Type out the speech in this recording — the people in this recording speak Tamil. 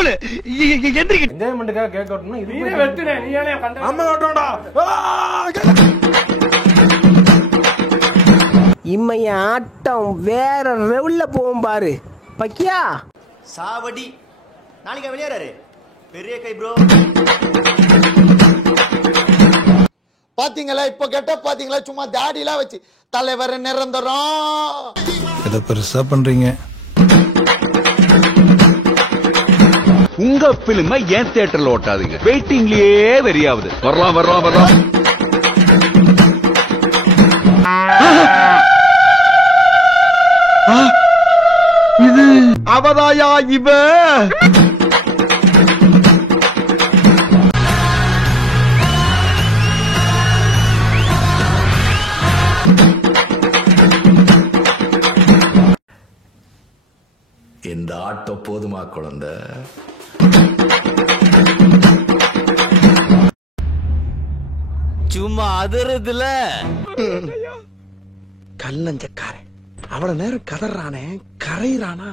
கடவுளே எந்திரிக்க என்ஜாய்மென்ட்காக கேக் வெட்டணும் இது நீயே வெட்டுனே நீ ஏனே கண்ட அம்மா வெட்டோம்டா இம்மைய ஆட்டம் வேற லெவல்ல போகும் பாரு பக்கியா சாவடி நாளைக்கு வெளியேறாரு பெரிய கை ப்ரோ பாத்தீங்களா இப்ப கெட்ட பாத்தீங்களா சும்மா தாடிலாம் வச்சு தலைவர் நிரந்தரம் இத பெருசா பண்றீங்க உங்க பிலிமை ஏன் தியேட்டர்ல ஓட்டாதீங்க வெயிட்டிங்லயே வெறியாவது வரலாம் இது அவதாயா இவ இந்த ஆட்டம் போதுமா குழந்தை சும்மா அதிரதுல கல்லஞ்சக்காரன் அவ்வளவு நேரம் கதறானே கரையிறானா